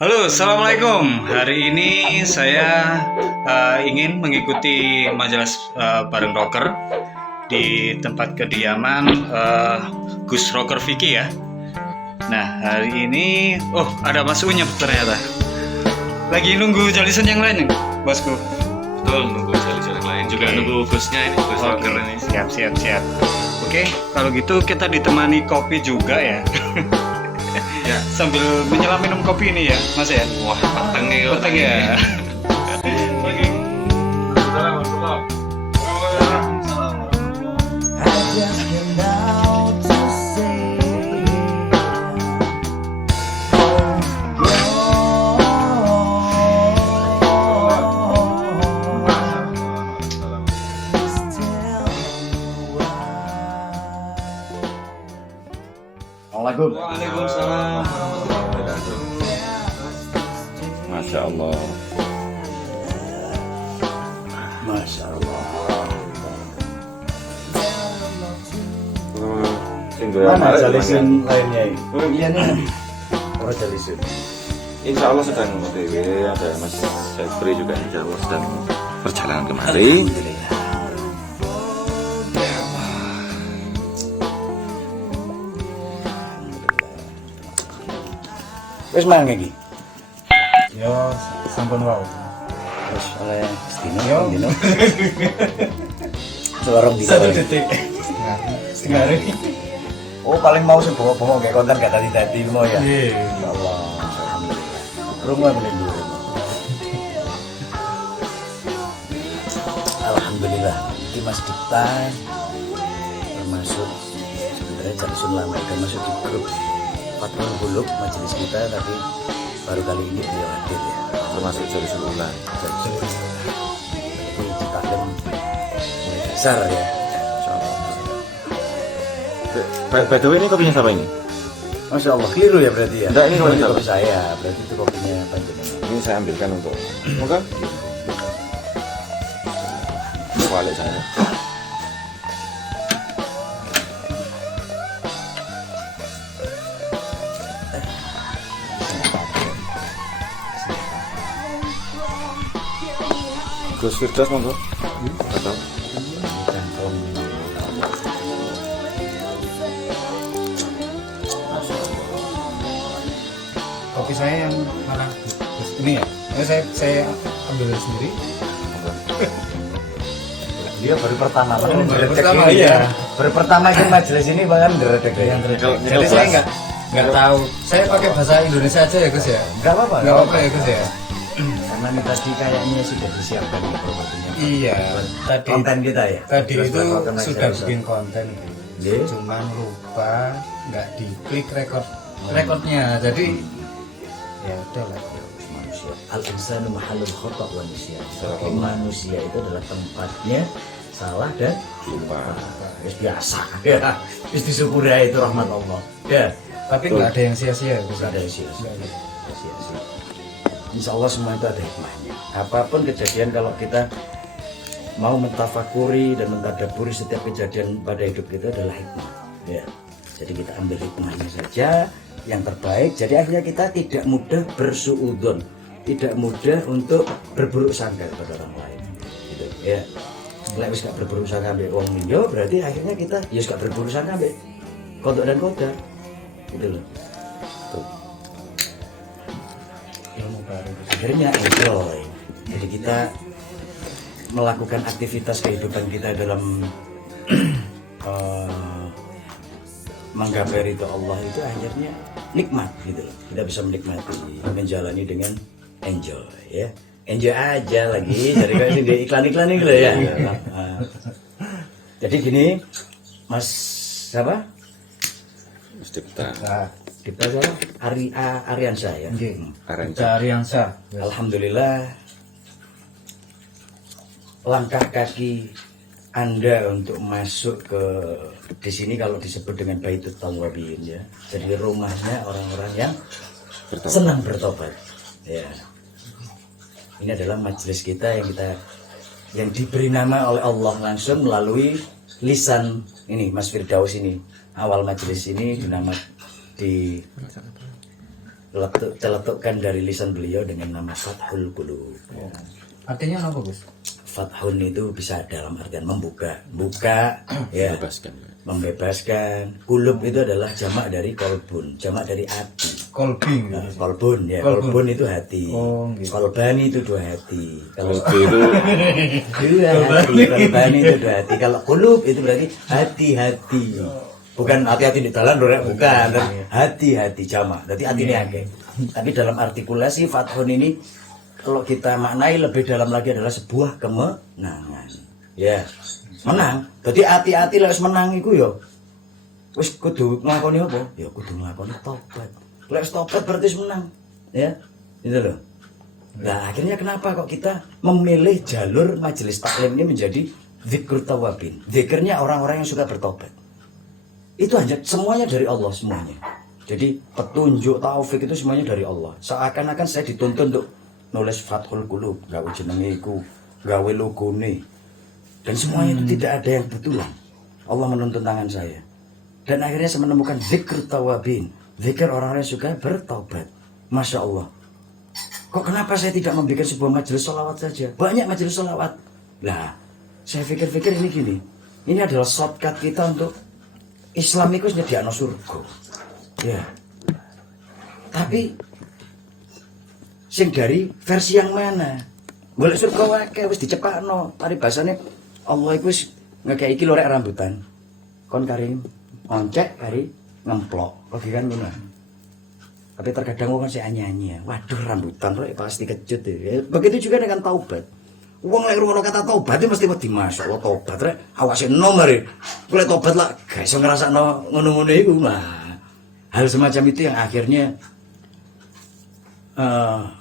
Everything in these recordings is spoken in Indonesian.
Halo, assalamualaikum. Hari ini saya ingin mengikuti majelis bareng rocker di tempat kediaman Gus Rocker Vicky ya. Nah, hari ini, ada Mas Unyep ternyata. Lagi nunggu jalisan yang lain, bosku. Betul, nunggu jali-jali lain juga, nunggu Gusnya ini, Gus Rocker ini. Siap. Oke, kalau gitu kita ditemani kopi juga ya. Ya, Sambil menyelam minum kopi ini ya, Mas ya. wah, petengnya Peteng ya. Assalamualaikum. Waalaikumsalam warahmatullahi wabarakatuh. Masya Allah. Masya Allah. Mana jalisin lainnya ini? Iya nih. Oh jalisin. Insya Allah sedang OTW, ada Mas Jeffrey juga insya Allah sedang perjalanan kemari. Wes mang iki. Yo, sampun wae. Wes oleh Stino. Yo. Dino. Seorang bisa. Satu detik. Setengah hari. Oh paling mau sih bawa kayak konten gak tadi mau ya. Iya. Ya Allah. Alhamdulillah. Rumah boleh dulu. Alhamdulillah. Ini Mas Dipta termasuk sebenarnya Jalisun lama dan masuk di grup Fathul Buluk majelis kita, tapi baru kali ini beliau hadir ya. Termasuk dari Sululan. Jadi di taklim mulai besar ya. By the way ini kopinya siapa ini? Masya Allah, keliru ya berarti ya. Enggak, ini kopi kopi siapa? saya, berarti itu kopinya panjenengan. Ini saya ambilkan untuk moga balik saya. Gus Firdaus monggo. Betul. Kopi saya yang mana? Ini ya. Ini saya ambil sendiri. Dia baru pertama kan baru ngeredek pertama, ini iya. ya. Baru pertama ke majelis ini bahkan ngeredek ya. Jadi saya nggak tahu. Saya pakai bahasa Indonesia aja ya Gus ya. Enggak apa-apa. Nggak apa-apa ya Gus ya. Karena ini tadi kayaknya sudah disiapkan propertinya. Iya. Tadi Konten kita ya. tadi Terus itu melakukan sudah majelis. bikin konten. Iya. Cuman lupa nggak diklik rekodnya. Jadi ya udah lah. Manusia. Al-insanu mahallul khata' wa nisyan. Manusia itu adalah tempatnya salah dan Lupa. Wis biasa. Ya. Wis disyukuri itu rahmat Allah. Ya. Tapi nggak ada yang sia-sia Gus. Nggak ada yang sia-sia. Sia-sia. Insya Allah semua itu ada hikmahnya. Apapun kejadian kalau kita mau mentafakuri dan mentadaburi setiap kejadian pada hidup kita adalah hikmah. Ya. Jadi kita ambil hikmahnya saja yang terbaik. Jadi akhirnya kita tidak mudah bersuudzon, tidak mudah untuk berburuk sangka kepada orang lain. Gitu. Ya. Lek wis gak berburuk sangka ambek wong liya, berarti akhirnya kita ya gak berburuk sangka ambek kodok dan kodar. Gitu loh. Tuh. Ilmu baru. Akhirnya enjoy. Jadi kita melakukan aktivitas kehidupan kita dalam menggapai ridho Allah itu akhirnya nikmat gitu loh. Kita bisa menikmati, menjalani dengan enjoy ya. Enjoy aja lagi. Jadi kayak di iklan-iklan ini loh ya. Jadi gini, Mas siapa? Mas Dipta. Nah, kita siapa? Ariansyah ya. Aranca. Ariansa. Alhamdulillah langkah kaki Anda untuk masuk ke di sini kalau disebut dengan Baitut Tawwabin ya. Jadi rumahnya orang-orang yang senang bertobat. Ya. Ini adalah majelis kita yang diberi nama oleh Allah langsung melalui lisan ini Mas Firdaus ini. Awal majelis ini celetukkan dari lisan beliau dengan nama Fathul Qulub. Artinya apa Gus? Fathun itu bisa dalam artian membuka, buka, ya, Bebaskan. membebaskan. Qulub itu adalah jamak dari kolbun, jamak dari hati. Kolbing. Nah, kolbun ya, Kolbun. kolbun itu hati. Oh, gitu. Kolbani itu dua hati. Kalau Kolbu itu dua hati, kolbani itu dua hati. Kalau qulub itu berarti hati-hati. Bukan hati-hati di jalan, bukan. Hati-hati jamak. Berarti hati ini akeh. Tapi dalam artikulasi fathun ini kalau kita maknai lebih dalam lagi adalah sebuah kemenangan. Ya, menang. Jadi hati-hati lah menang iku yo. Wis kudu nglakoni apa? Ya kudu nglakoni tobat. Lek tobat berarti menang. Ya. Gitu loh. Nah, akhirnya kenapa kok kita memilih jalur majelis taklim ini menjadi zikrut tawabin. Zikirnya orang-orang yang suka bertobat. Itu hanya semuanya dari Allah semuanya. Jadi petunjuk taufik itu semuanya dari Allah. Seakan-akan saya dituntun untuk nulis Fathul Qulub, gawe jenenge iku, gawe logone. Dan semuanya itu tidak ada yang betulan. Allah menuntun tangan saya. Dan akhirnya saya menemukan zikr tawabin, zikir orang-orang yang suka bertobat. Masya Allah. Kok kenapa saya tidak membuat sebuah majelis sholawat saja? Banyak majelis sholawat. Nah, saya pikir-pikir ini gini. Ini adalah shortcut kita untuk Islam itu nyediakno surga. Ya. Tapi sing dari versi yang mana? Golek surga wae wis dicepakno. Paribasane Allah iku wis ngekeki iki lho rek rambutan. Kon kari oncek kari ngemplok. Logika kan ngono. Tapi terkadang wong sing nyanyi, waduh rambutan rek pasti kecut ya. Begitu juga dengan taubat. Wong lek ngrungokno kata taubat itu mesti wedi masyaallah taubat rek awase enom mari. Golek taubat lah gak iso ngrasakno ngono-ngono iku. Nah, hal semacam itu yang akhirnya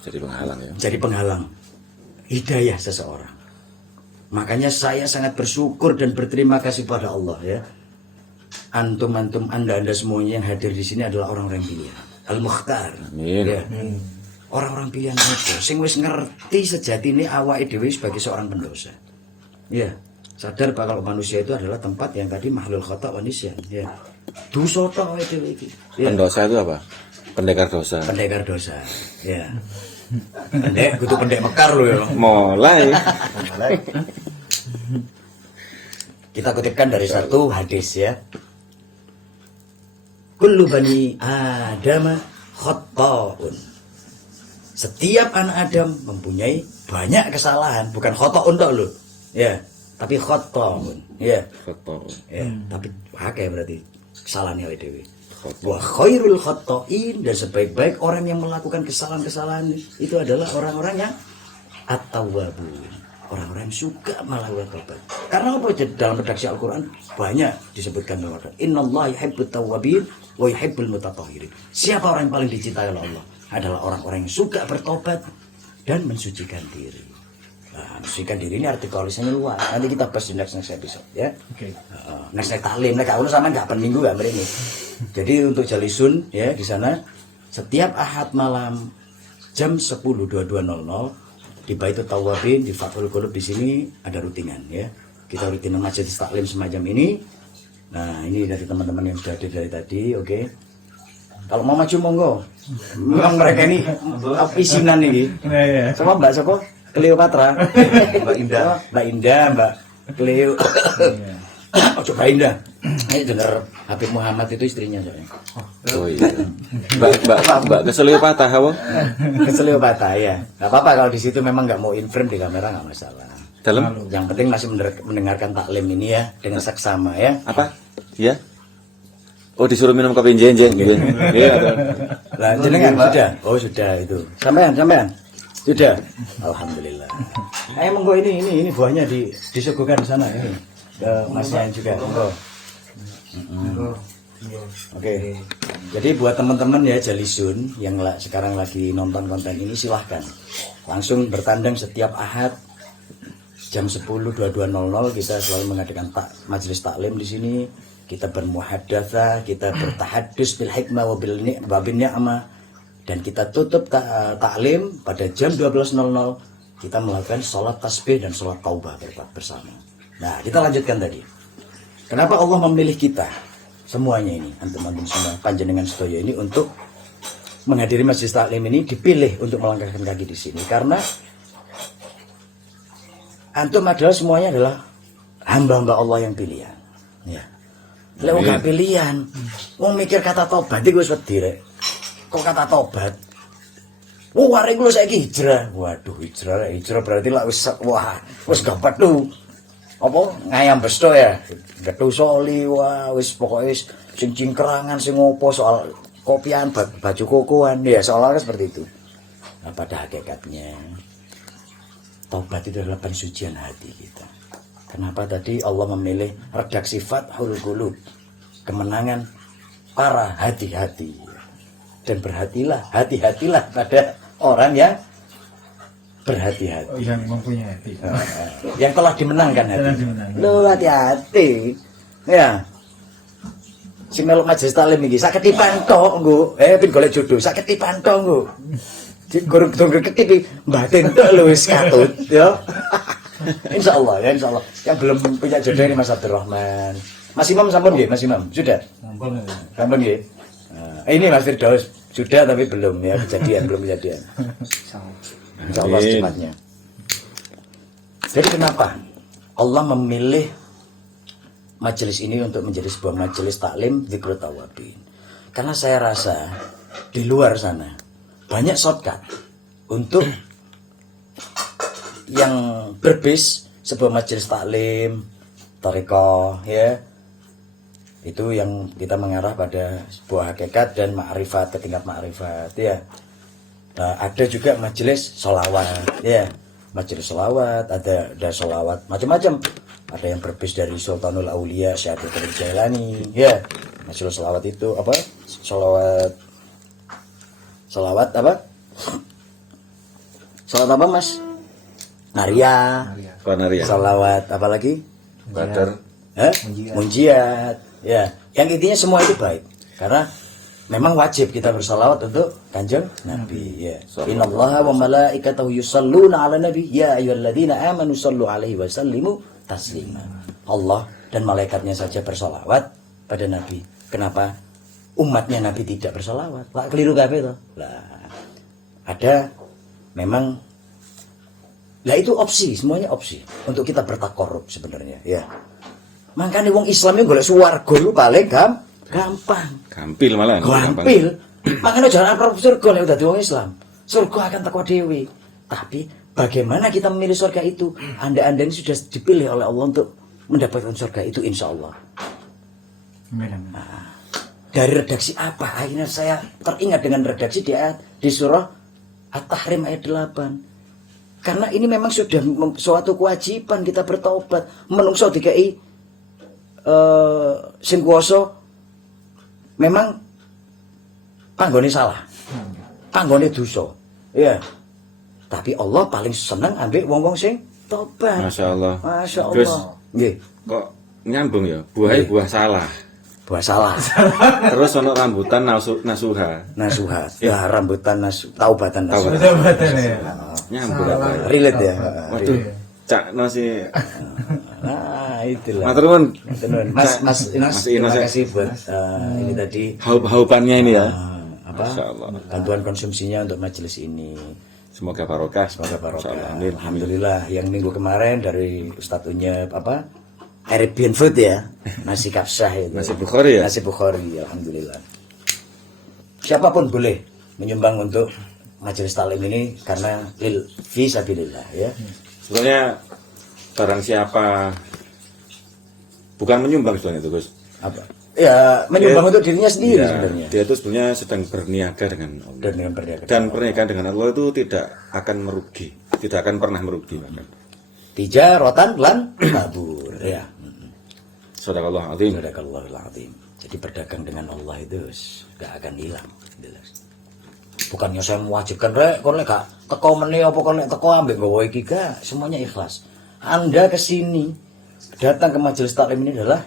jadi penghalang ya. jadi penghalang hidayah seseorang. Makanya saya sangat bersyukur dan berterima kasih pada Allah ya. Antum anda semuanya yang hadir di sini adalah orang-orang pilihan. Al-Mukhtar. Amin. Ya. Orang-orang pilihan itu sing wis ngerti sejatine awake dhewe sebagai seorang pendosa. Ya, sadar bahwa manusia itu adalah tempat yang tadi mahlul khata' wa nisyan ya. Dosa tok awake dhewe iki. Ya. Pendosa itu apa? Pendekar dosa. Pendekar dosa. Ya. Kudu pendek mekar lo ya. Mulai. Kita kutipkan dari satu hadis ya. Kullu bani Adam khata'un. Setiap anak Adam mempunyai banyak kesalahan, bukan khata'un tok lho. Ya, tapi khata'un. Ya. Foto. Ya, tapi akeh berarti kesalahan awake dhewe. Wa khairul khata'in, dan sebaik-baik orang yang melakukan kesalahan-kesalahan itu adalah orang-orang yang at-tawwabun, orang-orang yang suka melakukan taubat. Karena apa? Dalam redaksi Al-Quran banyak disebutkan bahwa innallaha yuhibbut tawwabin wa yuhibbul mutatahhirin. Siapa orang yang paling dicintai oleh Allah? Adalah orang-orang yang suka bertobat dan mensucikan diri. Nah, mensucikan diri ini artikulisnya luas. Nanti kita bahas di next episode ya. Oke. Next taklim, nek kalau sama nggak minggu nggak ini. Jadi untuk Jalisun ya di sana setiap Ahad malam jam 10.22.00 di Baitul Tawabin di Fathul Qulub di sini ada rutinan ya. Kita rutin majelis taklim semacam ini. Nah ini dari teman-teman yang sudah hadir dari tadi, oke. Kalau mau maju monggo. Memang mereka ini isinan ini. Iya. Sama Mbak Soko, Cleopatra, Mbak Indah, Mbak Cleo. Oh coba Indah. Ayo denger Habib Muhammad itu istrinya soalnya. Oh iya. Mbak keselio patah apa? Cleopatra ya. Gak apa-apa kalau di situ memang nggak mau in frame di kamera nggak masalah. Dalam Yang penting masih mendengarkan taklim ini ya dengan seksama ya. apa? Iya. Oh disuruh minum kopi jenjeng gitu. Iya. Lah jenengan sudah. Oh sudah itu. Sampean. Sudah. Alhamdulillah. Ayo monggo ini buahnya disuguhkan sana ini. Ke Mas Yan juga. Monggo. Oke. Jadi buat teman-teman ya Jalisun yang sekarang lagi nonton konten ini silahkan langsung bertandang setiap Ahad jam 10.22.00 kita selalu mengadakan majelis taklim di sini. Kita bermuhadatsah, kita bertahadus bil hikmah wa bin ni'mah, dan kita tutup taklim pada jam 12.00 kita melakukan sholat tasbih dan sholat taubah bersama. Nah kita lanjutkan tadi. Kenapa Allah memilih kita semuanya ini, antum semua panjenengan sedaya ini untuk menghadiri majelis taklim ini dipilih untuk melangkahkan kaki di sini karena antum adalah semuanya adalah hamba-hamba Allah yang pilihan. Ya. Lek wong gak pilihan, wong mikir kata tobat iku wis wedi rek. Kok kata tobat? Arek iku saiki hijrah. Waduh, hijrah berarti lah wis gak petu. Apa ngayam besto ya? Getu soli wis pokoke sing cingkrangan sing opo soal kopian baju kokoan ya seolah-olah seperti itu. Nah, pada hakikatnya taubat itu adalah pensucian hati kita. Kenapa tadi Allah memilih redaksi Fathul Qulub, kemenangan para hati-hati. Dan hati-hatilah pada orang yang berhati-hati. Yang mempunyai hati. Yang telah dimenangkan hati. Telah dimenangkan. Lo hati-hati. Ya. Si meluk majelis taklim iki sak ketipan tok nggo. Pin golek jodoh sak ketipan tok nggo. Gorong-gorong ketip mbatin tok lho wis katut ya. Insyaallah. Yang belum punya jodoh ini Mas Abdurrahman. Mas Imam sampun nggih, Mas Imam? Sudah? Sampun nggih. Ini Mas Firdaus sudah tapi belum ya belum kejadian. Insyaallah secepatnya. Jadi kenapa Allah memilih majelis ini untuk menjadi sebuah majelis taklim Dzikrut Tawabin? Karena saya rasa di luar sana banyak shortcut untuk yang berbis sebuah majelis taklim thariqah ya. Itu yang kita mengarah pada sebuah hakikat dan ma'rifat, ke tingkat ma'rifat ya. Nah, ada juga majelis sholawat ya. Majelis sholawat, ada sholawat macam-macam. Ada yang berbis dari Sultanul Aulia Syekh Abdul Qadir Jailani ya. Majelis sholawat itu apa? Sholawat apa? Sholawat apa Mas? Naria. Sholawat apa lagi? Badar. Munjiat. Ya, yang intinya semua itu baik. Karena memang wajib kita bersalawat untuk Kanjeng Nabi ya. Innallaha wa malaikatahu yusholluna 'alan nabi ya ayyuhalladzina amanu shollu 'alaihi wa sallimu taslima. Allah dan malaikatnya saja bersalawat pada Nabi. Kenapa umatnya Nabi tidak bersalawat? Lah keliru kabeh to. Lah ada memang lah itu opsi, semuanya opsi untuk kita bertakorup sebenarnya ya. Makanya wong Islam yang golek swarga lu paling gampang. Gampil malah. Gampil. Makanya jangan harap surga lek dadi wong Islam. Surga akan teko dhewe. Tapi bagaimana kita memilih surga itu? Anda-anda ini sudah dipilih oleh Allah untuk mendapatkan surga itu insya Allah. Nah, dari redaksi apa? Akhirnya saya teringat dengan redaksi di surah At-Tahrim ayat 8. Karena ini memang sudah suatu kewajiban kita bertaubat. Menungso dikai sing kuwasa memang panggone salah. Panggone dosa. Ya. Tapi Allah paling seneng ambek wong-wong sing tobat. Masya Masya Terus, Allah. Nggih. kok nyambung ya? Buahnya buah salah. Buah salah. Terus ono rambutan nasuha. Nasuhat. Ya rambutan taubatan nasuhat. Taubatan ya. Nyambung apa ya? Relate ya. Waduh, cak masih. Nah, itulah. Matur nuwun. Mas Inas, terima Inas, ya. kasih buat ini tadi Haup-haupannya ini ya. apa? Masya Allah. Bantuan konsumsinya untuk majelis ini. Semoga barokah. Semoga barokah. Insya Allah. Amin. Alhamdulillah yang minggu kemarin dari Ustadz Unyep apa? Arabian food ya. Nasi kapsah itu. Nasi Bukhari ya? Nasi Bukhari, alhamdulillah. Siapapun boleh menyumbang untuk majelis taklim ini karena fi sabilillah ya. Sebenarnya barang siapa bukan menyumbang sebenarnya itu Gus. Apa? Ya, menyumbang untuk dirinya sendiri Ya, sebenarnya. dia itu sebenarnya sedang berniaga dengan Allah. Dan dengan perniagaan. Dan pernikahan dengan Allah itu tidak akan merugi, tidak akan pernah merugi bahkan. Tijaratan lan kabur ya. Sadaqallahu azim. Sadaqallahul azim. Jadi berdagang dengan Allah itu gak akan hilang jelas. Bukannya saya mewajibkan rek kon lek gak teko meneh apa kon lek teko ambek nggawa iki gak, semuanya ikhlas. Anda ke sini datang ke majelis taklim ini adalah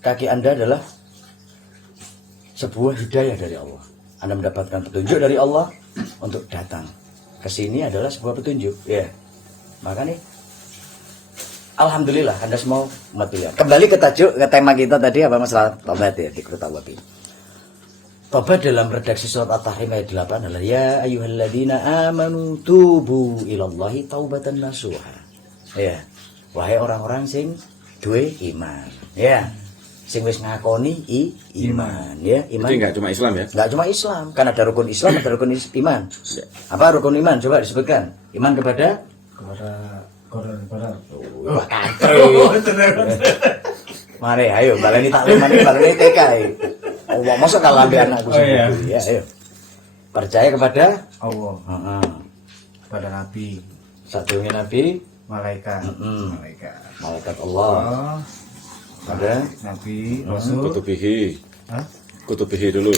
kaki Anda adalah sebuah hidayah dari Allah. Anda mendapatkan petunjuk dari Allah untuk datang ke sini adalah sebuah petunjuk ya. Makanya alhamdulillah Anda semua umat Tuhan. Kembali ke tajuk, ke tema kita tadi apa masalah taubat ya di Kota Wabi. Tobat dalam redaksi surat At-Tahrim ayat 8 adalah ya ayyuhalladzina amanu tubu ilallahi taubatan nasuha. Ya. Wahai orang-orang sing duwe iman. Ya. Sing wis ngakoni iman, ya. Iman. Jadi nggak cuma Islam ya? Enggak cuma Islam, kan ada rukun Islam, ada rukun iman. Apa rukun iman? Coba disebutkan. Iman kepada kepada wah kacau. Mari ayo baleni taklim mari baleni TK. Allah masa kalau ambil anakku sendiri. Ya, ayo. Percaya kepada Allah, heeh. pada Nabi, Satunya Nabi, malaikat, Mm-mm. malaikat Allah. Allah, Ada Nabi, Rasul, Kutubihi. Hah? Kutubihi dulu.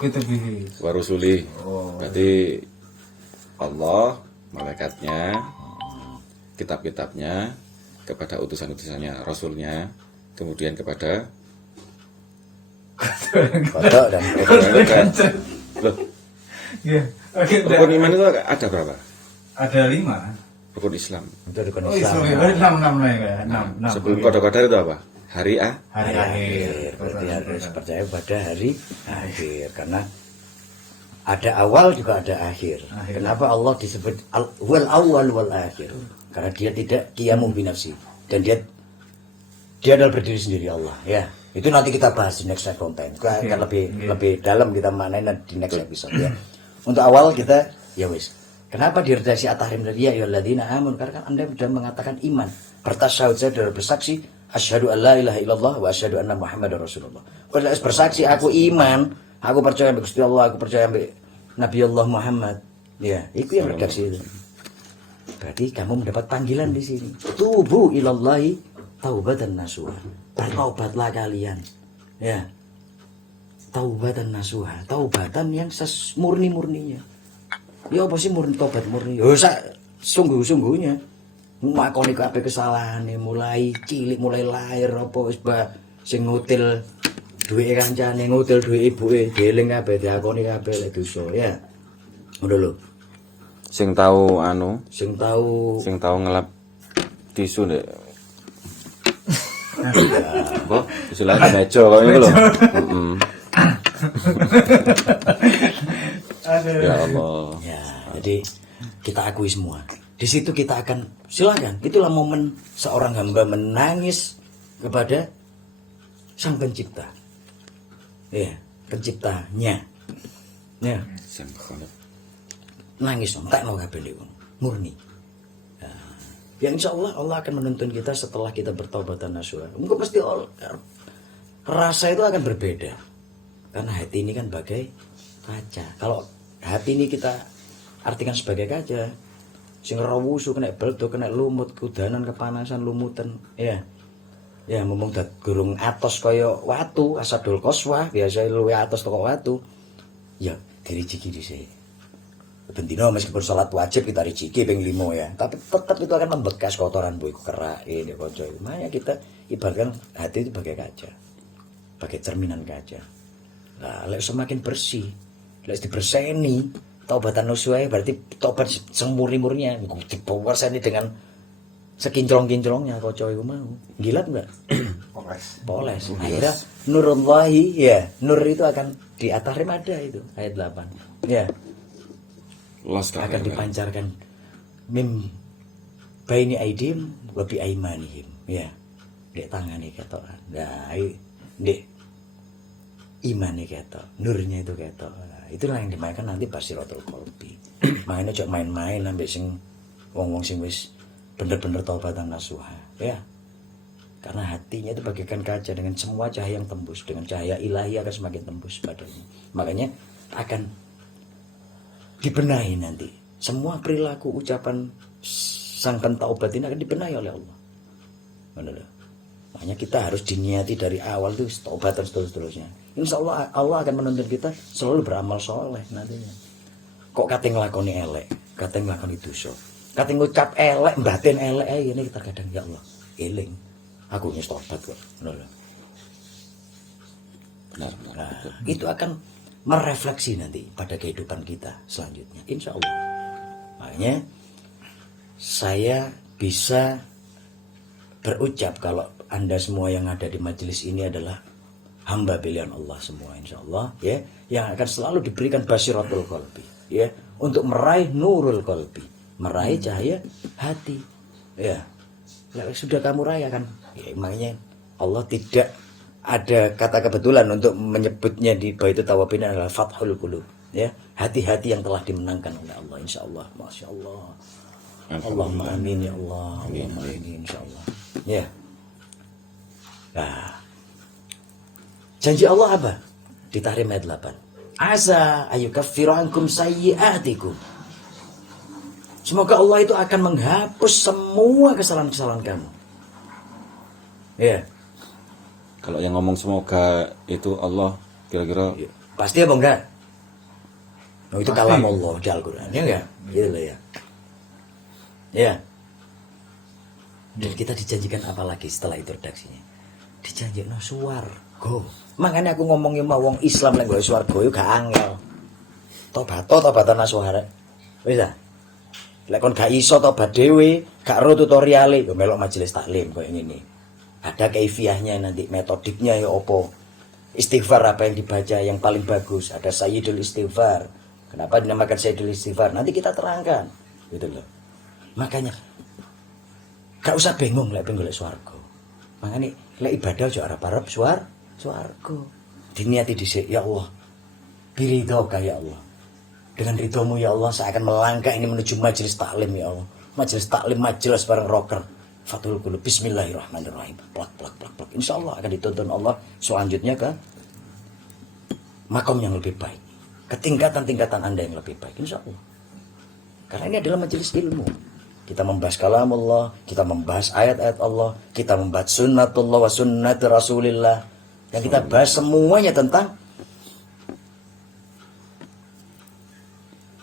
Kutubihi. Warusuli. Oh. Berarti Allah, malaikatnya, kitab-kitabnya, kepada utusan-utusannya, rasulnya, kemudian kepada kodok dan Loh, Iya. Oke, rukun iman itu ada berapa? ada 5. Rukun Islam. itu rukun Oh, Islam. Islam ya. 6 lah ya. 6. Sebelum qadar itu apa? Hari A. hari akhir. Berarti harus percaya pada hari akhir karena ada awal juga ada akhir. Akhir. Kenapa Allah disebut wal awal wal akhir? Karena dia tidak qiyamun binafsi dan dia adalah berdiri sendiri Allah, ya. Itu nanti kita bahas di next content. Akan lebih dalam kita manain di next episode ya. Untuk awal kita ya wis. Kenapa di redaksi At-Tahrim tadi ya ayyuhalladzina amanu? Karena kan Anda sudah mengatakan iman. Bertasyahud saya sudah bersaksi asyhadu an la ilaha illallah wa asyhadu anna muhammadar rasulullah. Kalau bersaksi aku iman, aku percaya sama Gusti Allah, aku percaya sama Nabi Allah Muhammad. Ya, itu yang redaksi itu. Berarti kamu mendapat panggilan di sini. Tubu ilallahi taubatan nasuha. Bertaubatlah kalian. Ya. Taubatan nasuha, taubatan yang murni-murninya. Ya apa sih murni tobat murni? Ya sungguh-sungguhnya. Makoni kabeh kesalahane mulai cilik mulai lahir apa wis sing ngutil duwe kancane, ngutil duwe ibuke, dieling kabeh diakoni kabeh lek dosa ya. Ngono lho. Sing tahu Sing tahu ngelap tisu ndek. Apa? Istilahnya meja kok itu loh. Heeh. Ya Allah. ya, jadi kita akui semua. Di situ kita akan silakan. Itulah momen seorang hamba menangis kepada Sang Pencipta. Ya, penciptanya. Ya, nangis dong, tak mau kabeh murni. Ya insya Allah akan menuntun kita setelah kita bertaubatan nasuha. Mungkin pasti rasa itu akan berbeda. Karena hati ini kan bagai kaca. Kalau hati ini kita artikan sebagai kaca, sing rawusu kena beldo, kena lumut, kudanan, kepanasan, lumutan, ya. Ya ngomong gurung atos kaya watu, asadul qaswah, biasa luwe atos toko watu. Ya diriciki dhisik. Bendino meskipun sholat wajib kita riciki ping 5 ya, tapi tetap itu akan membekas kotoran bu iku kerak ini kanca itu. Makanya kita ibaratkan hati itu bagai kaca, bagai cerminan kaca. Nah, lek semakin bersih, lek diberseni, taubatan nasuha berarti taubat semurni-murninya, dibawarsani dengan sekinclong-kinclongnya kanca iku mau. Gila enggak? Poles. Akhirnya nurullahi ya, nur itu akan di At-Tahrim ada itu ayat 8. Ya. Akan dipancarkan mim baini aidim wa bi aimanihim ya dek tangane ketok nah dek imane ketok nurnya itu ketok nah, itulah yang dimainkan nanti Basiratul Qalbi. Makanya cok main-main ambek sing wong-wong sing wis bener-bener taubatan nasuha ya, karena hatinya itu bagaikan kaca dengan semua cahaya yang tembus, dengan cahaya ilahi akan semakin tembus padanya. Makanya akan dibenahi nanti semua perilaku ucapan sang pentaubat ini akan dibenahi oleh Allah. Benar. Makanya kita harus diniati dari awal tuh taubat dan seterusnya. Insya Allah akan menuntun kita selalu beramal soleh nantinya. Kok kate nglakoni elek, kate nglakoni dosa, kate ngucap elek, batin elek ini kita kadang ya Allah eling. Aku wis tobat kok. Benar. Nah, itu akan merefleksi nanti pada kehidupan kita selanjutnya insya Allah. Makanya saya bisa berucap kalau Anda semua yang ada di majelis ini adalah hamba pilihan Allah semua insya Allah ya, yang akan selalu diberikan basyiratul qalbi ya, untuk meraih nurul qalbi, meraih cahaya hati ya. Sudah kamu raih kan ya, makanya Allah tidak ada kata kebetulan untuk menyebutnya di Baitul Tawabin adalah Fathul Qulub ya, hati-hati yang telah dimenangkan oleh Allah insya Allah. Masya Allah, Allahumma amin ya Allah, Allahumma amin insya Allah ya. Nah, janji Allah apa? Di Tahrim ayat 8. Asa ayyukaffiru ankum sayyi'atikum. Semoga Allah itu akan menghapus semua kesalahan-kesalahan kamu. Ya. Kalau yang ngomong semoga itu Allah kira-kira Pasti apa enggak? Oh, itu kalam Allah di Al-Quran, ya enggak? Gitu loh ya. Ya. Dan kita dijanjikan apa lagi setelah introduksinya? Dijanjikan swarga. Makanya aku ngomongin mau wong Islam lek gawe swarga yo gak angel. Tobatan nasuhara. Wis ta? Lek kon gak iso tobat dhewe, gak ro tutoriale yo melok majelis taklim koyo ngene. Ada kaifiahnya nanti, metodiknya ya opo. Istighfar apa yang dibaca yang paling bagus, ada Sayyidul Istighfar. Kenapa dinamakan Sayyidul Istighfar? Nanti kita terangkan. Gitu loh. Makanya gak usah bingung lek pengen golek swarga. Makanya lek ibadah aja arep-arep swarga. Diniati dhisik, ya Allah. Biridhoka ya Allah. Dengan ridhomu ya Allah, saya akan melangkah ini menuju majelis taklim ya Allah. Majelis taklim, majelis bareng rocker. Fathul Qulub, bismillahirrahmanirrahim. Plak. Insya Allah akan dituntun Allah selanjutnya ke makom yang lebih baik. Ke tingkatan-tingkatan Anda yang lebih baik. Insya Allah. Karena ini adalah majelis ilmu. Kita membahas kalam Allah, kita membahas ayat-ayat Allah, kita membahas sunnatullah wa sunnat Rasulillah. Yang kita bahas semuanya tentang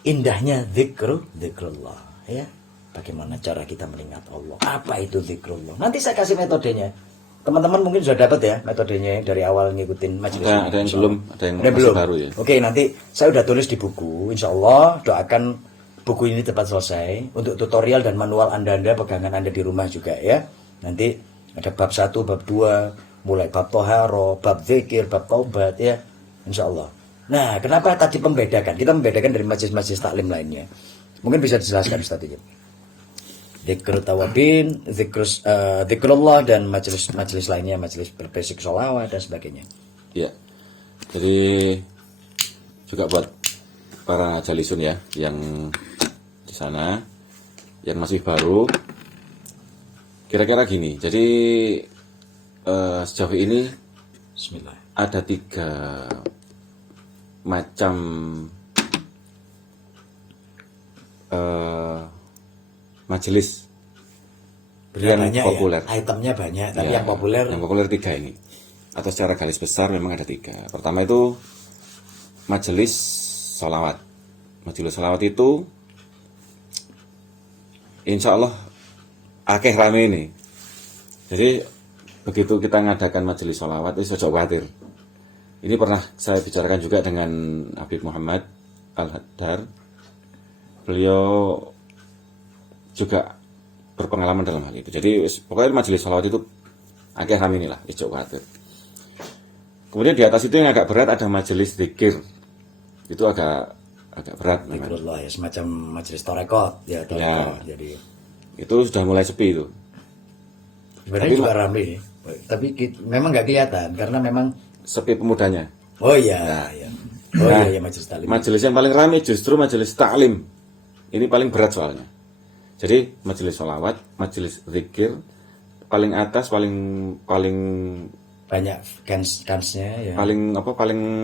indahnya zikrullah ya. Bagaimana cara kita mengingat Allah? Apa itu zikrullah? Nanti saya kasih metodenya. Teman-teman mungkin sudah dapat ya metodenya dari awal ngikutin majelis. ada yang belum, ada yang masih belum. baru ya. Oke, nanti saya udah tulis di buku. Insya Allah doakan buku ini tepat selesai untuk tutorial dan manual Anda pegangan Anda di rumah juga ya. Nanti ada bab 1, bab 2, mulai bab toharo, bab zikir, bab taubat ya. Insya Allah. Nah, kenapa tadi membedakan? Kita membedakan dari majelis-majelis taklim lainnya. Mungkin bisa dijelaskan Ustaz itu. Zikr tawabin, zikrullah dan majelis lainnya, majelis berbasic sholawat dan sebagainya. Ya. Jadi juga buat para jalisun ya yang di sana yang masih baru, kira-kira gini. Jadi sejauh ini Bismillah. ada 3 macam majelis yang Banyak populer. ya, itemnya banyak, tapi Ya, yang populer 3 ini. Atau secara garis besar memang ada 3. Pertama itu majelis sholawat. Majelis sholawat itu insya Allah akeh rame ini. Jadi begitu kita ngadakan majelis sholawat itu ojo khawatir. Ini pernah saya bicarakan juga dengan Habib Muhammad Al-Haddar. Beliau juga berpengalaman dalam hal itu. Jadi pokoknya majelis sholawat itu akeh rame inilah, ojo khawatir. Kemudian di atas itu yang agak berat ada majelis zikir. Itu agak berat memang. zikrullah ya, semacam majelis tarekot ya, tarekot. Jadi Itu sudah mulai sepi itu. sebenarnya juga rame, tapi memang nggak kelihatan karena memang Sepi pemudanya. oh iya, ya. Oh Nah, iya, majelis taklim. Majelis yang paling ramai justru majelis taklim. Ini paling berat soalnya. Jadi majelis sholawat, majelis zikir paling atas, paling Banyak kansnya ya. paling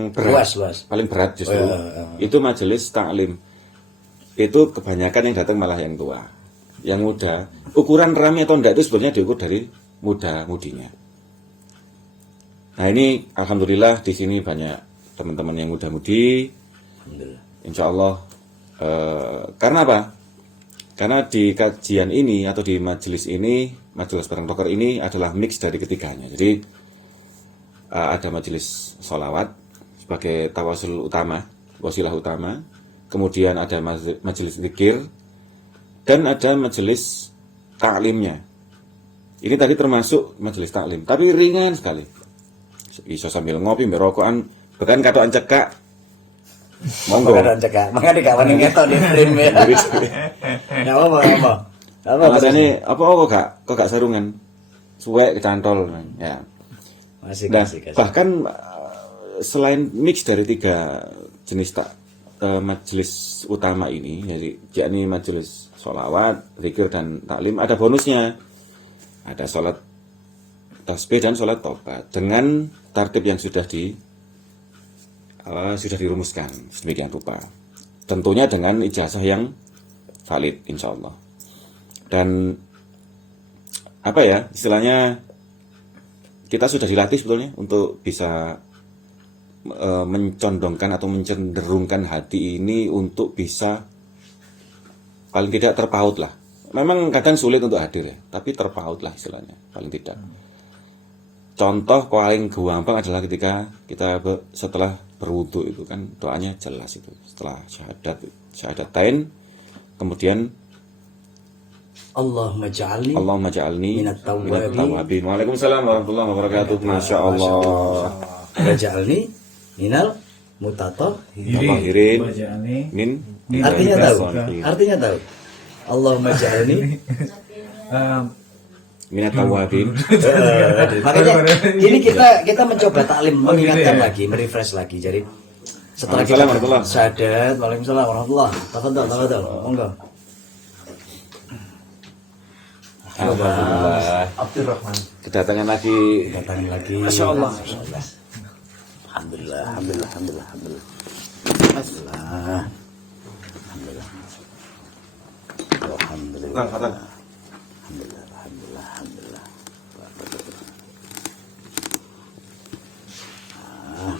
berat. Luas. Paling berat justru. Oh, iya. Itu majelis taklim. Itu kebanyakan yang datang malah yang tua. Yang muda, ukuran ramai atau enggak itu sebenarnya diukur dari muda-mudinya. Nah, ini alhamdulillah di sini banyak teman-teman yang muda-mudi. Alhamdulillah. Insya Allah. Karena apa? Karena di kajian ini atau di majelis ini, majelis bareng rocker ini adalah mix dari ketiganya. Jadi ada majelis sholawat sebagai tawasul utama, wasilah utama. Kemudian ada majelis zikir dan ada majelis taklimnya. Ini tadi termasuk majelis taklim, tapi ringan sekali. iso sambil ngopi mbek rokokan, bahkan katokan cekak. Monggo. Monggo cekak. Mangane gak wani ngetok di frame ya. Ya apa? Alasannya apa kok gak sarungan? Suwek kecantol ya. Masih Nah, kasih. bahkan selain mix dari 3 jenis majelis utama ini, yakni majelis sholawat, zikir dan taklim, ada bonusnya. Ada sholat tasbih dan sholat tobat dengan tartib yang sudah dirumuskan sedemikian rupa. Tentunya dengan ijazah yang valid, insya Allah. Dan apa ya istilahnya, kita sudah dilatih sebetulnya untuk bisa mencondongkan atau mencenderungkan hati ini untuk bisa paling tidak terpaut lah. Memang kadang sulit untuk hadir ya, tapi terpaut lah istilahnya, paling tidak. Contoh paling gampang adalah ketika kita setelah berwudu itu kan doanya jelas itu. Setelah syahadatain, kemudian Allahumma ja'alni minat tawabin. Waalaikumsalam warahmatullahi wabarakatuh. Masya Allah. Waj'alni minal mutatahhirin. Min. Artinya tahu. Allahumma ja'alni Minat tawabin. Makanya ini kita mencoba taklim, mengingatkan lagi, merefresh lagi. Jadi setelah kita syahadat, waalaikumsalam warahmatullahi wabarakatuh. Tafadhal. Monggo. Alhamdulillah. Abdurrahman. Kedatangan lagi. Masya Allah. Alhamdulillah.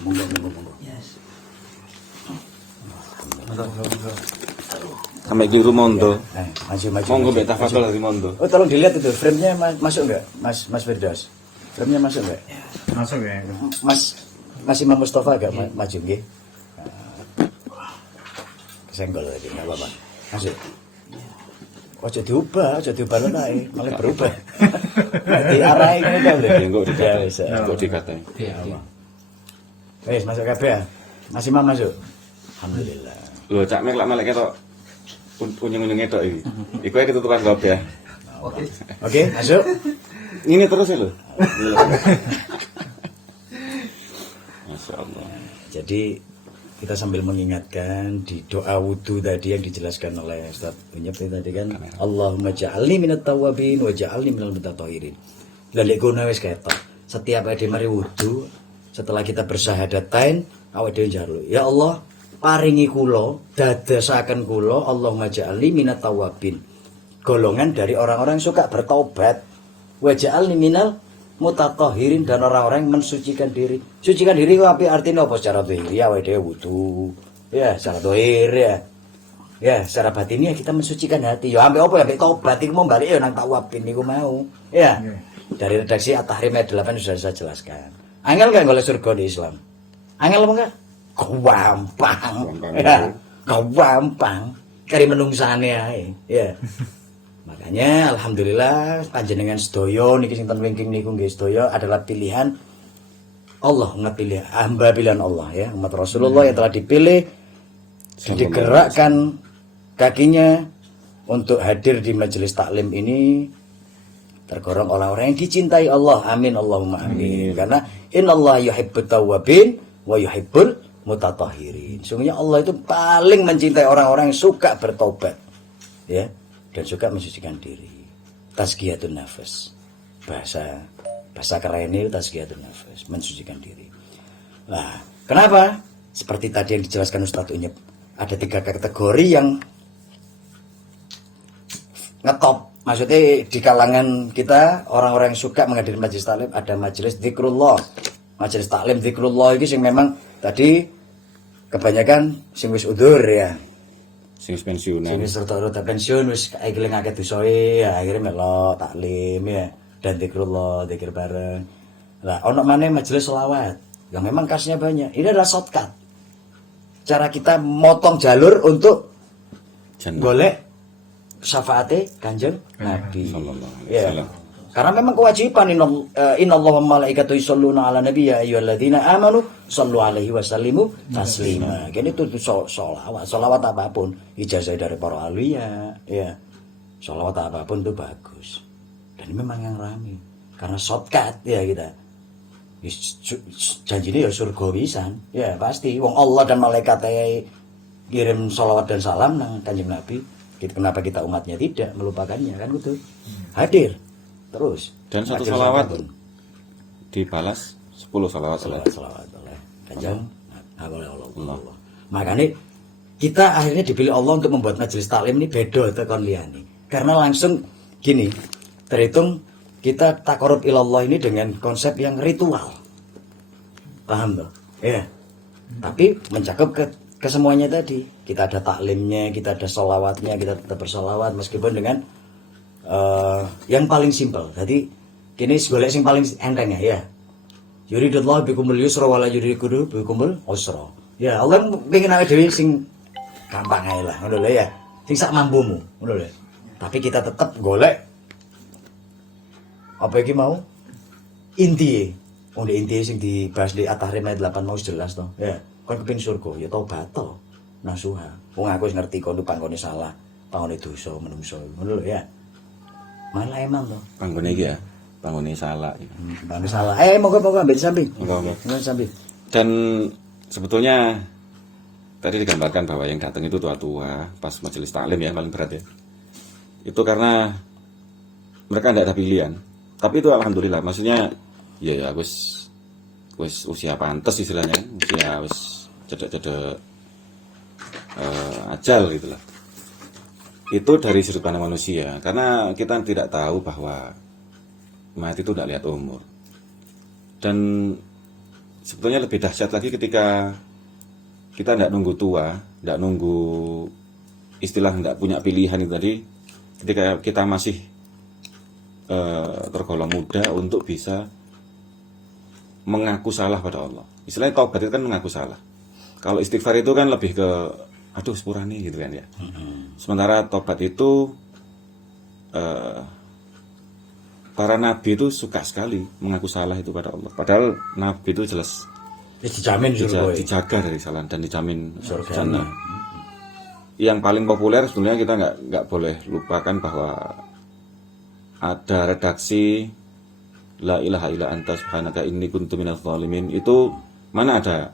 Monggo. Sampai di Rumondo. Maju. Monggo mbek tafadhol dari Mondo. Oh, tolong dilihat itu frame-nya masuk enggak? Mas Firdaus. Frame-nya masuk enggak? Masuk ya. Mas Imam Mustafa agak maju nggih. Kesenggol tadi, enggak apa-apa. Masuk. Ojo diubah ae, malah berubah. Nanti arahe ngene ta lho. Engko Ya wis. dikatain. Wis masuk kabeh ya. Mas Imam masuk. Alhamdulillah. Lho cak mek lak melek ketok unyeng-unyeng ketok iki. Iku ae ketutupan kop ya. Oke, masuk. Ini terus ya lho. Masya Allah. Jadi kita sambil mengingatkan di doa wudu tadi yang dijelaskan oleh Ustaz Unyep tadi kan, Allahumma ja'alni minat tawabin wa ja'alni minal mutatahhirin. Lah lek ngono wis ketok. Setiap ade mari wudu, setelah kita bersahadatain, awake dhewe njaluk, ya Allah, paringi kula, dadasaken kula, Allahumma ja'alni minat tawabin. Golongan dari orang-orang yang suka bertaubat. Wa ja'alni minal mutatahhirin, dan orang-orang yang mensucikan diri. Sucikan diri ku api artinya apa secara zahir? Ya awake dhewe wudu. Ya, secara zahir ya. Ya, secara batin ya kita mensucikan hati. Ya ambek apa ya ambek tobat iku mau balik ya nang tawabin niku mau. Ya. Dari redaksi At-Tahrim ayat 8 sudah saya jelaskan. Angel enggak golek surga di Islam? Angel apa enggak? Gampang. Ya, gampang. Kari menungsane ae. Ya. Makanya alhamdulillah panjenengan sedaya niki sing ten wingking niku nggih sedaya adalah pilihan Allah, ngapilih hamba pilihan Allah ya, umat Rasulullah yang telah dipilih digerakkan kakinya untuk hadir di majelis taklim ini tergolong orang-orang yang dicintai Allah. Amin Allahumma amin. Karena innallaha yuhibbut tawwabin wa yuhibbul mutatahhirin. Sungguhnya Allah itu paling mencintai orang-orang yang suka bertobat. Ya. Dan suka mensucikan diri. Tazkiyatun nafas. Bahasa keren itu tazkiyatun nafas, mensucikan diri. Nah, kenapa? Seperti tadi yang dijelaskan Ustadz Unyep, ada 3 kategori yang ngetop. Maksudnya di kalangan kita orang-orang yang suka menghadiri majelis taklim, ada majelis zikrullah. Majelis taklim zikrullah ini yang memang tadi kebanyakan sing wis udzur ya. Sing pensiunan. Sing wis rada pensiun wis eling akeh dosae ya akhirnya melok taklim ya dan zikrullah, zikir bareng. Lah ono maneh majelis selawat yang memang kasnya banyak. Ini adalah shortcut. Cara kita motong jalur untuk golek syafaate Kanjeng Nabi. Sallallahu alaihi Ya. wasallam. Karena memang kewajiban innallaha wa malaikatahu yusholluna 'alan nabi ya ayyuhalladzina amanu shollu 'alaihi wa sallimu taslima. Kene itu sholawat apapun, ijazah dari para aulia, ya. Sholawat apapun itu bagus. Dan memang yang rame. Karena shortcut ya kita. Janjinya ya surga pisan. Ya pasti wong Allah dan malaikatnya kirim sholawat dan salam nang Kanjeng Nabi. Kenapa kita umatnya tidak melupakannya kan gitu. Hadir terus. Dan satu Hadir sholawat siapapun. dibalas 10 sholawat Salawat oleh Kanjeng oleh Allah. Makanya kita akhirnya dipilih Allah untuk membuat majelis taklim ini beda tekan liyane. Karena langsung gini, terhitung kita takarub ilallah ini dengan konsep yang ritual. Paham toh? Ya. Tapi mencakup ke semuanya tadi. Kita ada taklimnya, kita ada sholawatnya, kita tetap bersolawat meskipun dengan yang paling simpel. Jadi kini golek sing paling enteng ya. Yuridullah bikumul yusra wala yuridu bikumul usra. Ya, Allah pengen awake dhewe sing gampang ae lah, ngono lho ya. Sing sak mampumu, ngono lho. Tapi kita tetap golek apa iki mau? Inti. Inti sing dibahas di At-Tahrim ayat 8 mau jelas to. Ya, kon kepengin surga ya tobat to. Nasuha. Wong aku wis ngerti kon panggone salah, panggone dosa menungso. Ngono lho ya. Malah emang to. Panggone iki ya, panggone salah. Panggone salah. Moga-moga ambil samping. Moga-moga. Ambil samping. Dan sebetulnya tadi digambarkan bahwa yang datang itu tua-tua pas majelis taklim ya paling berat ya. Itu karena mereka tidak ada pilihan. Tapi itu alhamdulillah, maksudnya ya wis usia pantes istilahnya, usia wis cedek-cedek ajal gitu lah. Itu dari sudut pandang manusia, karena kita tidak tahu bahwa mati itu tidak lihat umur. Dan sebetulnya lebih dahsyat lagi ketika kita tidak nunggu tua, tidak nunggu istilah tidak punya pilihan itu tadi, ketika kita masih tergolong muda untuk bisa mengaku salah pada Allah. Istilahnya taubat itu kan mengaku salah. Kalau istighfar itu kan lebih ke aduh sepurane gitu kan ya. Sementara taubat itu para nabi itu suka sekali mengaku salah itu pada Allah. Padahal nabi itu jelas Dijamin surga. dijaga dari kesalahan dan dijamin surga. Yang paling populer sebenarnya kita nggak boleh lupakan bahwa ada redaksi La ilaha illa anta subhanaka inni kuntu minadz zalimin. Itu mana ada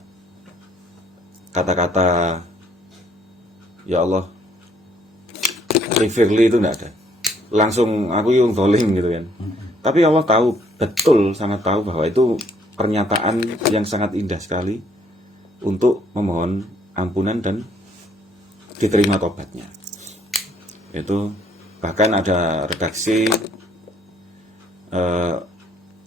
kata-kata ya Allah Firli itu enggak ada. Langsung aku yang zalim gitu kan. Tapi Allah tahu betul, sangat tahu bahwa itu pernyataan yang sangat indah sekali untuk memohon ampunan dan diterima tobatnya. Itu bahkan ada redaksi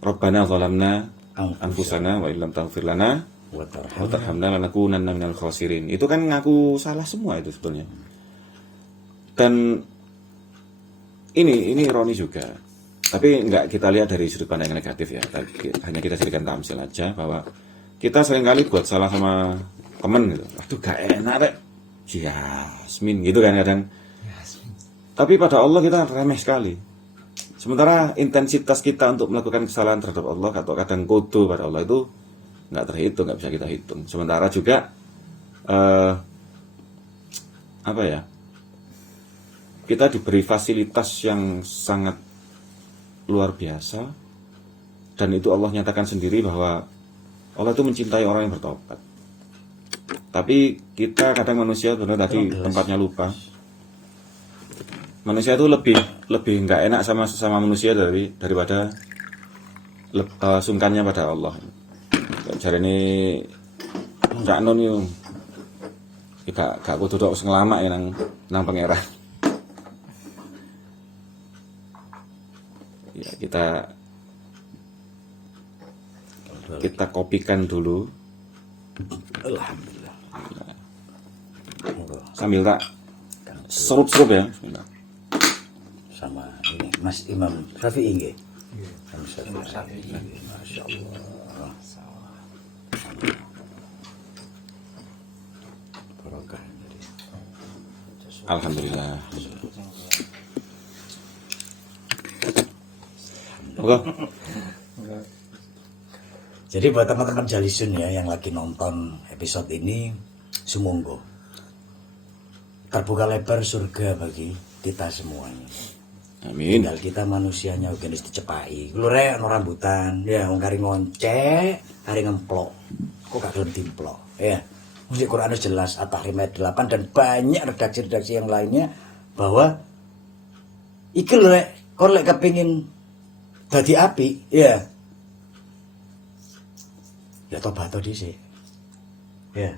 Rabbana zalamna anfusana wa illam taghfir lana wa tarhamna lanakunanna minal khasirin. Itu kan ngaku salah semua itu sebetulnya. Dan ini ironi juga. Tapi enggak kita lihat dari sudut pandang yang negatif ya. Hanya kita jadikan tamsil aja bahwa kita seringkali buat salah sama temen gitu. Waduh gak enak rek. Yasmin gitu kan kadang. Tapi pada Allah kita remeh sekali. Sementara intensitas kita untuk melakukan kesalahan terhadap Allah atau kadang kodo pada Allah itu nggak terhitung, nggak bisa kita hitung. Sementara juga apa ya? Kita diberi fasilitas yang sangat luar biasa dan itu Allah nyatakan sendiri bahwa Allah itu mencintai orang yang bertobat. Tapi kita kadang manusia sebenarnya tadi tempatnya lupa. Manusia itu lebih nggak enak sama manusia daripada sungkannya pada Allah. Jadi ini Cak Non itu gak kudu tok sing lama ya nang pangeran. Ya kita kopikan dulu. Alhamdulillah. Sambil tak serup-serup ya. Bismillah. Sama ini Mas Imam Syafi'i nggih. Imam Syafi'i. Masyaallah. Barokah. Alhamdulillah. Oke. Jadi buat teman-teman Jalisun ya yang lagi nonton episode ini, sumonggo terbuka lebar surga bagi kita semuanya. Amin. Tinggal kita manusianya udah dicepai. Lu rek ono rambutan, ya wong kari ngoncek, kari ngemplok. Kok gak gelem dimplok, ya. Musik Quran jelas At-Tahrim ayat 8 dan banyak redaksi-redaksi yang lainnya bahwa iki lho rek, kon lek kepengin dadi api, ya. Ya tobat dhisik. Ya.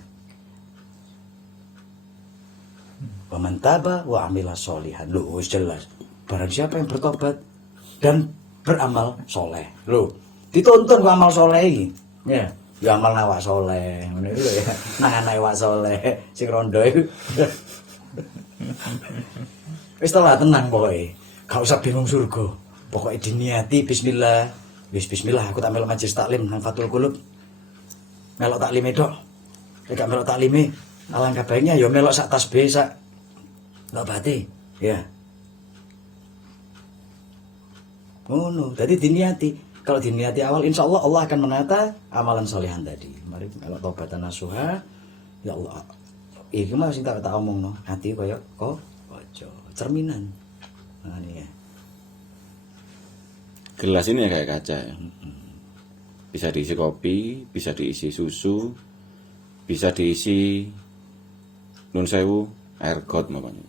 Wa man taba wa amila sholihan. Loh, wis jelas. Barang siapa yang bertobat dan beramal soleh. Loh, dituntun ku amal soleh iki. Ya, ya amal awak soleh. Ngono iku ya. Nang anak awak soleh sing rondo iku. Wis ta tenang pokoke. Gak usah bingung surga. Pokoke diniati bismillah. Wis bismillah aku tak melu majelis taklim nang Fathul Qulub. Melok taklime tok. Nek gak melok taklime, alangkah baiknya ya melok sak tasbih sak nobati. Ya. Oh no, jadi diniati. Kalau diniati awal, insya Allah Allah akan menata amalan solehan tadi. Mari melok tobatan nasuha. Ya Allah. Iki mah sing tak omong no. Hati koyo kok ojo cerminan. Nah ini ya. Gelas ini ya kayak kaca ya. Bisa diisi kopi, bisa diisi susu, bisa diisi nun sewu air got makanya.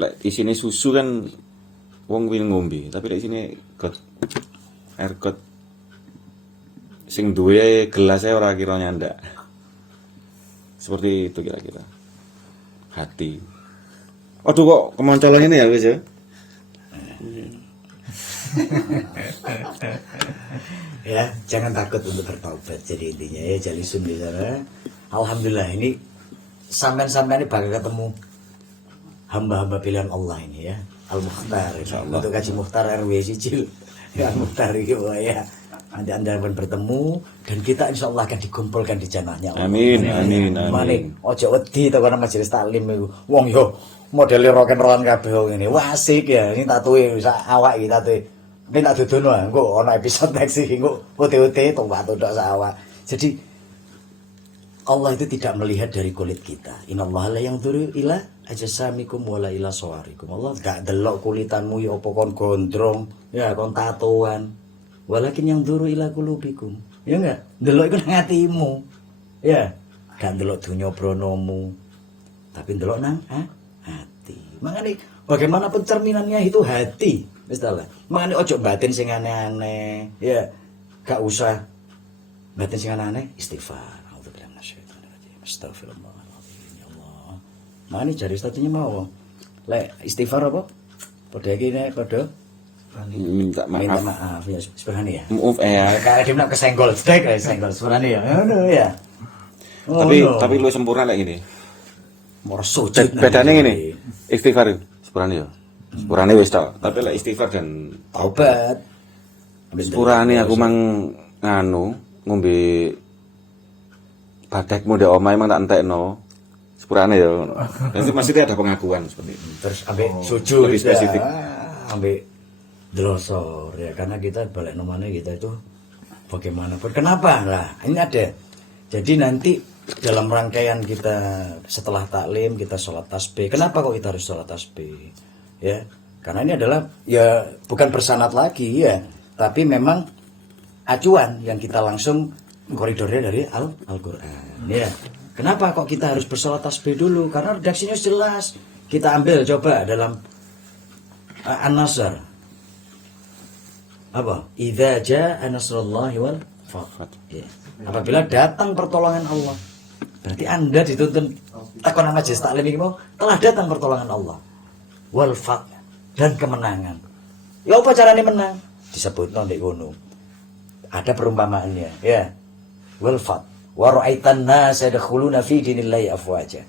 Lek isine susu kan wong win ngombe, tapi lek isine got air got sing duwe gelasnya ora kira nyandak. Seperti itu kira-kira. Hati. Aduh kok kemoncolan ini ya wis ya. Ya, jangan takut untuk bertaubat. Jadi intinya ya Jalisun di sana. Alhamdulillah ini sampean-sampean ini bakal ketemu hamba-hamba pilihan Allah ini ya. Al-Mukhtar insyaallah. Untuk kaji Mukhtar RW Sicil. Ya Mukhtar itu ya. Anda akan bertemu dan kita insyaallah akan dikumpulkan di jannahnya Allah. Amin, amin, amin. Mane ojo wedi to karena majelis taklim iku. Wong yo modele rock and rollan kabeh wong ngene. Wah asik ya. Ini tatuwe sak awak iki tatuwe. Tapi tak dudono engko ana episode next iki engko OT-OT tok tok sak awak. Jadi Allah itu tidak melihat dari kulit kita. Innallaha la yanzuru ila ajsamikum wala ila sawarikum. Allah gak delok kulitanmu ya apa kon gondrong, ya kon tatoan. Walakin yanzuru ila qulubikum. Ya enggak? Delok iku nang atimu. Ya, gak delok donya bronomu. Tapi delok nang hati. Makanya bagaimanapun cerminannya itu hati. Wis ta lah. Makane ojo batin sing aneh-aneh. Ya, gak usah batin sing aneh-aneh, istighfar. Auzubillahi minasyaitonir rajim. Astagfirullahaladzim. Ya Allah. Makane jari ustadznya mau. Lek istighfar apa? Padha iki nek padha Minta maaf ya sebenarnya ya. Maaf ya. Kayak dia nak kesenggol, kayak senggol sebenarnya ya. Aduh ya. Tapi lu sempurna lek ngene. Mau sujud. Bedane ngene. Istighfar sepurane ya. Sepurane wis ta, tapi lek istighfar dan taubat. Sepurane aku mang nganu ngombe badekmu ndek omahe mang tak entekno. Sepurane ya. Nanti maksudnya ada pengakuan seperti itu. Terus ambek sujud lebih spesifik. Ambek delosor ya karena kita balik nomornya kita itu bagaimanapun. Kenapa lah? Ini ada. Jadi nanti dalam rangkaian kita setelah taklim kita sholat tasbih. Kenapa kok kita harus sholat tasbih? Ya, karena ini adalah ya bukan bersanad lagi ya, tapi memang acuan yang kita langsung koridornya dari Al-Qur'an. Ya. Kenapa kok kita harus bersolat tasbih dulu? Karena redaksinya jelas. Kita ambil coba dalam An-Nasr. Apa? Idza jaa nasrullahi wal fath. Ya. Apabila datang pertolongan Allah. Berarti Anda dituntun takon majelis taklim iki mau telah datang pertolongan Allah. Wal fath dan kemenangan. Ya apa caranya menang? Disebut ndek kono. Ada perumpamaannya, ya. Wal fath wa ra'aitan nas yadkhuluna fi dinillahi afwaja.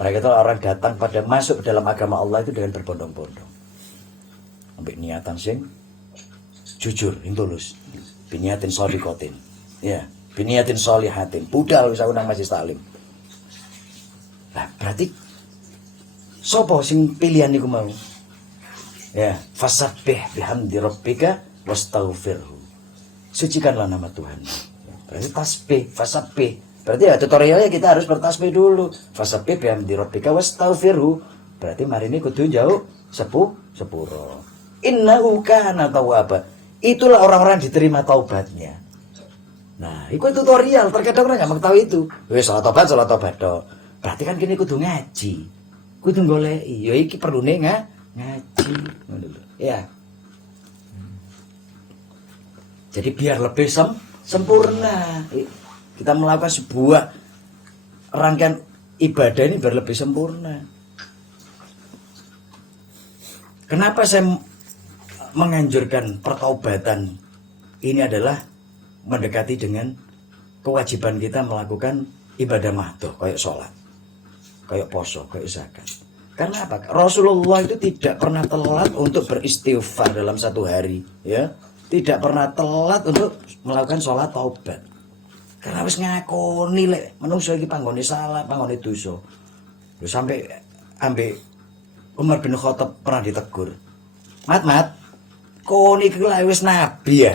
Mereka itu orang datang pada masuk dalam agama Allah itu dengan berbondong-bondong. Ambek niatan sing jujur, yang tulus. Biniatin sholiqatin. Ya, biniatin sholihatin. Budal bisa undang majelis taklim. Nah, berarti sapa sing pilihan niku mau? Ya, fasabbih bihamdi rabbika wastaghfirhu. Sucikanlah nama Tuhan. Berarti tasbih, fasabbih. Berarti ya tutorialnya kita harus bertasbih dulu. Fasabbih bihamdi rabbika wastaghfirhu. Berarti mari ini kudu jauh sepuro. Innahu kana tawwaba. Itulah orang-orang diterima taubatnya. Nah, itu tutorial. Terkadang orang nggak mengetahui itu. Wes salat tobat dok. Berarti kan kini kudu ngaji, kudu goleki. Ya iki perlune ngaji. Ngono lho. Ya. Jadi biar lebih sempurna. Kita melakukan sebuah rangkaian ibadah ini biar lebih sempurna. Kenapa saya menganjurkan pertaubatan? Ini adalah mendekati dengan kewajiban kita melakukan ibadah mahdoh, kayak sholat, kayak poso, kayak zakat. Karena apa? Rasulullah itu tidak pernah telat untuk beristighfar dalam satu hari, ya. Tidak pernah telat untuk melakukan sholat taubat. Karena wis ngakoni lek menungso iki panggone salah, panggone dosa. Lho sampai ambek Umar bin Khattab pernah ditegur. Mat, kon iki lek wis nabi ya,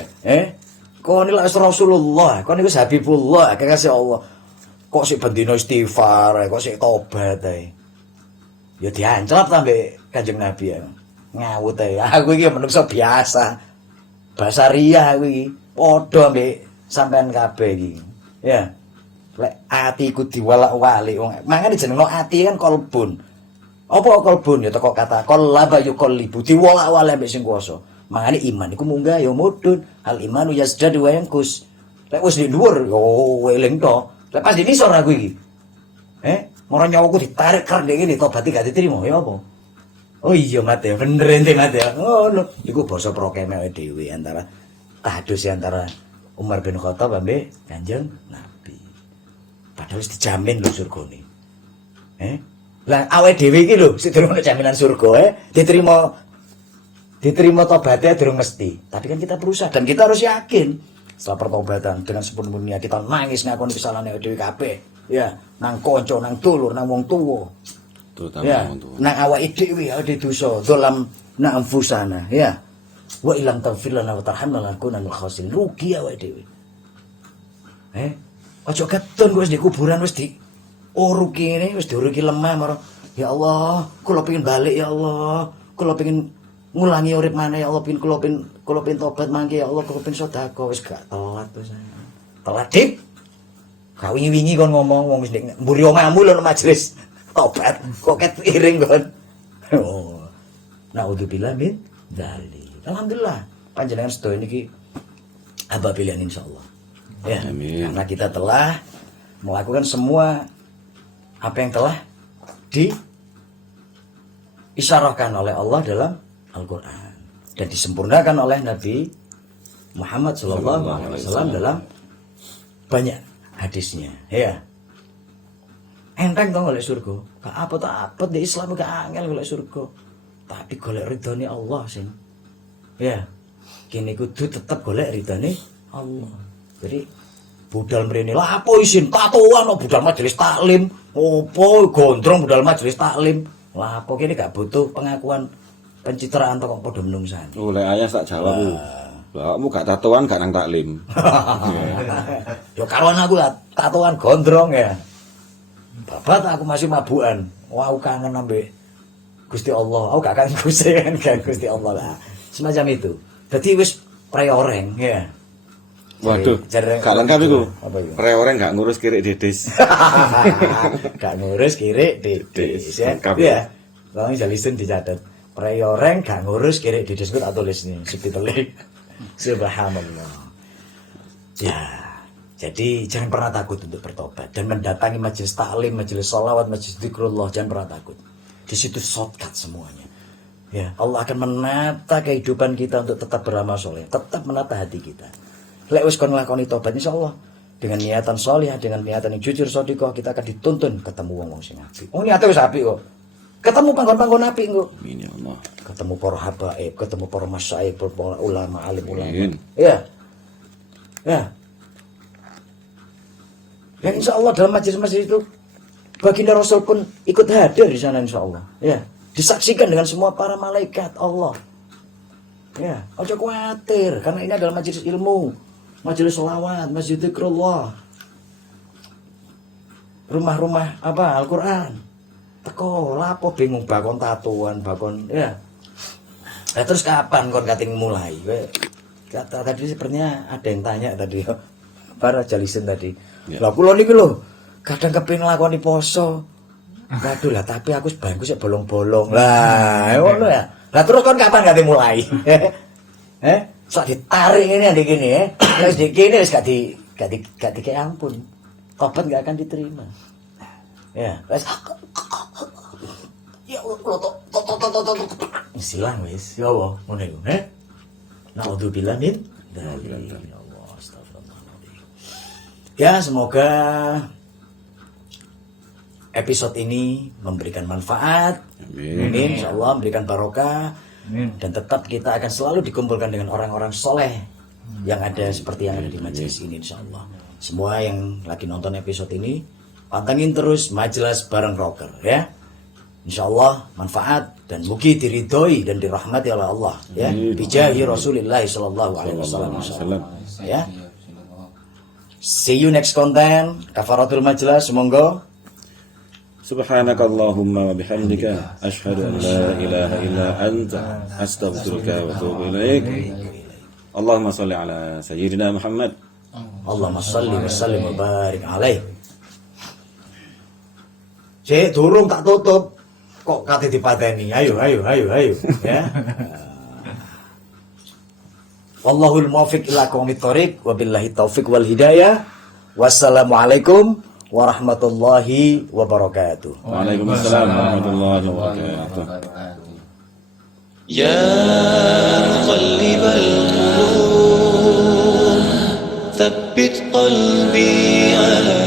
kon iki lek wis Rasulullah, kon iki wis Habibullah, kekasih Allah. Kok sik bendina istighfar, kok sik tobat ae. Ya dianclap sampe Kanjeng Nabi ya. Ngawut ae. Aku iki menungso biasa. Basaria aku iki padha ambek sampean kabeh iki. Ya. Lek atiku diwalak-walik wong. Mangane jenengno ati kan kolbun. Apa kolbun ya teko kata qallaba yuqallibu diwalak-walik ambek sing kuwasa. Mangane iman iku munggah ya mudhun. Al imanu yazdadu wa yanqus. Lek wis di dhuwur yo eling to. Lek pas di nisor aku iki. Moro nyawaku ditarik ker ndek ngene tobat gak diterima ya apa? Oh iya Mat ya, bener ente Mat ya. Ngono. Iku basa prokeme dhewe antara tahadus antara Umar bin Khattab ambek Kanjeng Nabi. Padahal wis dijamin lho surgane. Lah awake dhewe iki lho sing durung jaminan surga diterima tobatnya durung mesti. Tapi kan kita berusaha dan kita harus yakin setelah pertobatan dengan sepenuhnya kita nangis ngakoni kesalahan dhewe kabeh. Ya, nang kanca, nang dulur, nang wong tuwa. Terutama Ya, wong tuwa. nang awake dhewe ade dosa, dolam nang anfusana, ya. Wa ilam taghfir lana wa tarhamna lakunanul khasirin. Rugi awake dhewe. Aja keton wis di kuburan wis di uruki ngene, wis diuruki lemah marang. Ya Allah, kula pengin balik ya Allah. Kula pengin ngulangi urip maneh ya Allah, kula pengin tobat mangke ya Allah, kula pengin sedekah wis gak telat wis. Telat dik. Kau wingi-wingi kon ngomong wong wis ndek mburi omahmu lho majelis tobat kok ket iring kon. Oh. Naudzubillah min dzalik. Alhamdulillah panjenengan sedaya niki hamba pilihan insyaallah. Ya. Amin. Karena kita telah melakukan semua apa yang telah diisyarahkan oleh Allah dalam Al-Qur'an dan disempurnakan oleh Nabi Muhammad sallallahu alaihi wasallam dalam banyak hadisnya, ya. Enteng to golek surga. Gak apa-apa di Islam gak angel golek surga. Tapi golek ridhone Allah sing. Ya. Kene kudu tetep golek ridhone Allah. Jadi budal mrene lah apa isin tatoan kok budal majelis taklim. Opo gondrong budal majelis taklim. Lah apa kene gak butuh pengakuan pencitraan kok padha menungsan. Oh, lek ayah tak jawab. Lah, kamu gak tatoan gak nang taklim. Yo karuan aku lah tatoan gondrong ya. Babat aku masih mabukan. Wah, aku kangen ambek Gusti Allah. Aku gak kangen Gusti Allah lah. Semacam itu. Jadi wis preoreng ya. Waduh, Jare- gak lengkap iku. Apa iku? Preoreng gak ngurus kirik dedes. Gak ngurus kiri didis ya. Lengkap, Ya. Langsung jalisin dicatat. Preoreng gak ngurus kiri didis ku tak tulis nih subtitele. Subhanallah. Ya. Jadi jangan pernah takut untuk bertobat dan mendatangi majelis taklim, majelis sholawat, majelis zikrullah, jangan pernah takut. Di situ shortcut semuanya. Ya, Allah akan menata kehidupan kita untuk tetap beramal soleh, tetap menata hati kita. Lek wis kon nglakoni tobat insyaallah dengan niatan sholih, dengan niatan yang jujur shadiqah, kita akan dituntun ketemu wong-wong sing apik. Oh niate wis apik kok. Ketemu panggon-panggon apik kok. Amin ya Allah. Ketemu para habaib, ketemu para masyaikh, para ulama, alim ulama. Amin. Ya. Ya. Ya insya Allah dalam majelis-majelis itu baginda Rasul pun ikut hadir di sana insya Allah. Ya. disaksikan dengan semua para malaikat Allah. Ya, ojo khawatir karena ini adalah majelis ilmu, majelis sholawat, masjid zikrullah. Rumah-rumah apa Al-Qur'an. Teko lapo bingung bakon tatuan, bakon ya. Nah, terus kapan kon kating mulai? Kata tadi sepertinya ada yang tanya tadi para jalisin tadi. Lah kula niki lho, kadang kepengin nglakoni poso. Waduh lah, tapi aku bangku sik bolong-bolong. Lah, ngono ya. Lah terus kon kapan kating mulai? Sok ditarik ini adik gini ya. Wis dikene wis gak dikek ampun. Tobat gak akan diterima. Ya, wis ya Allah, silang wis. Ya Allah, ngono iku, Naudzubillah min dzalik. Ya Allah, astagfirullahaladzim. Ya, semoga episode ini memberikan manfaat. Amin. Insyaallah memberikan barokah. Dan tetap kita akan selalu dikumpulkan dengan orang-orang soleh yang ada seperti yang ada di majelis ini insyaallah. Semua yang lagi nonton episode ini pantengin terus Majelis Bareng Rocker ya. Insyaallah manfaat dan mugi diridhoi dan dirahmati oleh Allah ya. Bijahi Rasulillah sallallahu alaihi wasallam. Ya. See you next content. Kafaratul Majlis monggo. Subhanakallahumma wa bihamdika asyhadu an la ilaha illa anta astaghfiruka wa atubu ilaik. Allahumma shalli ala sayyidina Muhammad. Allahumma shalli wa sallim wa barik alaih. Cek durung tak tutup kok kate dipateni. Ayo ya. Wallahul muwaffiq ila aqwamit thoriq wa billahi taufiq wal hidayah. Wassalamualaikum warahmatullahi wabarakatuh. Waalaikumsalam warahmatullahi wabarakatuh. يا مقلب القلوب ثبت قلبي على